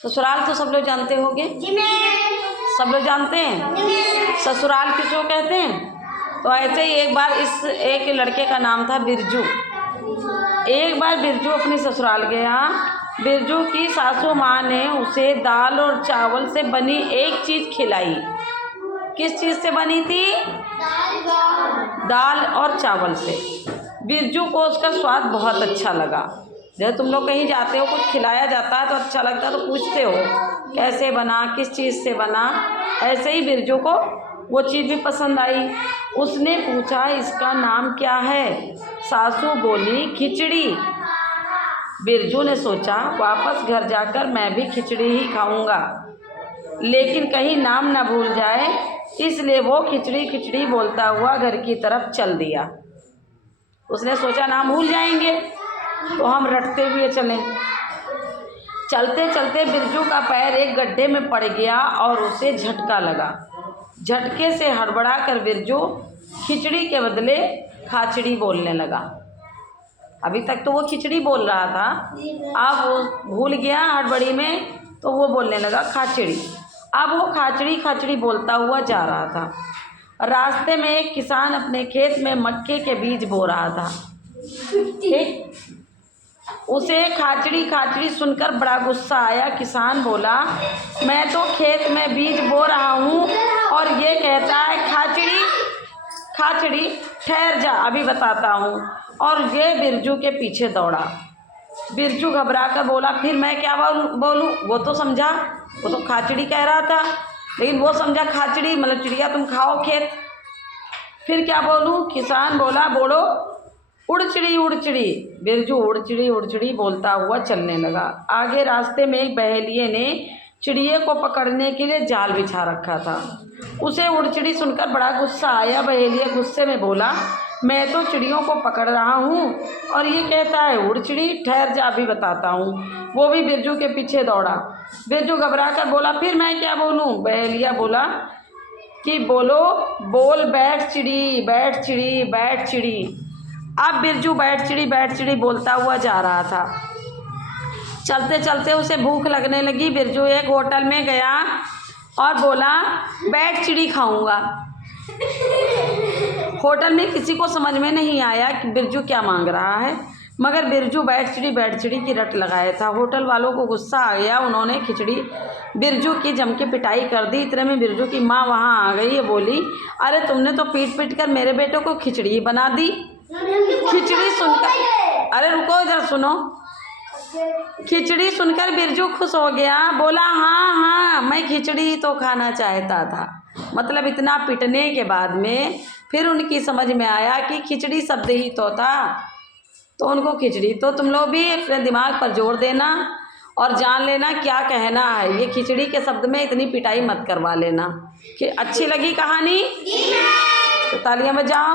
ससुराल तो सब लोग जानते होंगे। सब लोग जानते हैं ससुराल किसको कहते हैं। तो ऐसे ही एक बार इस एक लड़के का नाम था बिरजू। एक बार बिरजू अपनी ससुराल गया। बिरजू की सासू माँ ने उसे दाल और चावल से बनी एक चीज़ खिलाई। किस चीज़ से बनी थी? दाल और चावल से। बिरजू को उसका स्वाद बहुत अच्छा लगा। जब तुम लोग कहीं जाते हो, कुछ खिलाया जाता है तो अच्छा लगता है तो पूछते हो कैसे बना, किस चीज़ से बना। ऐसे ही बिरजू को वो चीज़ भी पसंद आई। उसने पूछा इसका नाम क्या है। सासू बोली खिचड़ी। बिरजू ने सोचा वापस घर जाकर मैं भी खिचड़ी ही खाऊंगा, लेकिन कहीं नाम ना भूल जाए, इसलिए वो खिचड़ी खिचड़ी बोलता हुआ घर की तरफ चल दिया। उसने सोचा नाम भूल जाएंगे तो हम रटते हुए चलें। चलते चलते बिरजू का पैर एक गड्ढे में पड़ गया और उसे झटका लगा। झटके से हड़बड़ा कर बिरजू खिचड़ी के बदले खाचड़ी बोलने लगा। अभी तक तो वो खिचड़ी बोल रहा था, अब वो भूल गया हड़बड़ी में तो वो बोलने लगा खाचड़ी। अब वो खाचड़ी खाचड़ी बोलता हुआ जा रहा था। रास्ते में एक किसान अपने खेत में मक्के के बीज बो रहा था। ठीक, उसे खाचड़ी खाचड़ी सुनकर बड़ा गुस्सा आया। किसान बोला मैं तो खेत में बीज बो रहा हूँ और ये कहता है खाचड़ी खाचड़ी, ठहर जा अभी बताता हूँ। और ये बिरजू के पीछे दौड़ा। बिरजू घबरा कर बोला फिर मैं क्या बोलूँ। वो तो समझा, वो तो खाचड़ी कह रहा था, लेकिन वो समझा खाचड़ी मतलब चिड़िया तुम खाओ खेत। फिर क्या बोलूँ। किसान बोला बोलो उड़चिड़ी उड़चिड़ी। बिरजू उड़चिड़ी उड़चिड़ी बोलता हुआ चलने लगा। आगे रास्ते में एक बहेलिए ने चिड़िए को पकड़ने के लिए जाल बिछा रखा था। उसे उड़चिड़ी सुनकर बड़ा गुस्सा आया। बहेलिया गुस्से में बोला मैं तो चिड़ियों को पकड़ रहा हूँ और ये कहता है उड़चिड़ी, ठहर जा अभी बताता हूँ। वो भी बिरजू के पीछे दौड़ा। बिरजू घबरा कर बोला फिर मैं क्या बोलूँ। बहेलिया बोला कि बोलो बोल बैठ चिड़ी बैठ चिड़ी बैठ चिड़ी। अब बिरजू बैठ चिड़ी बोलता हुआ जा रहा था। चलते चलते उसे भूख लगने लगी। बिरजू एक होटल में गया और बोला बैठ चिड़ी खाऊंगा। होटल में किसी को समझ में नहीं आया कि बिरजू क्या मांग रहा है, मगर बिरजू बैठ चिड़ी की रट लगाया था। होटल वालों को गुस्सा आ गया। उन्होंने खिचड़ी बिरजू की जम के पिटाई कर दी। इतने में बिरजू की माँ वहाँ आ गई। ये बोली अरे तुमने तो पीट पीट कर मेरे बेटे को खिचड़ी बना दी। खिचड़ी सुनकर, अरे रुको इधर सुनो। खिचड़ी सुनकर बिरजू खुश हो गया। बोला हाँ हाँ मैं खिचड़ी तो खाना चाहता था। मतलब इतना पिटने के बाद में फिर उनकी समझ में आया कि खिचड़ी शब्द ही तो था। तो उनको खिचड़ी, तो तुम लोग भी अपने दिमाग पर जोर देना और जान लेना क्या कहना है। ये खिचड़ी के शब्द में इतनी पिटाई मत करवा लेना। कि अच्छी लगी कहानी तो तालियां बजाओ।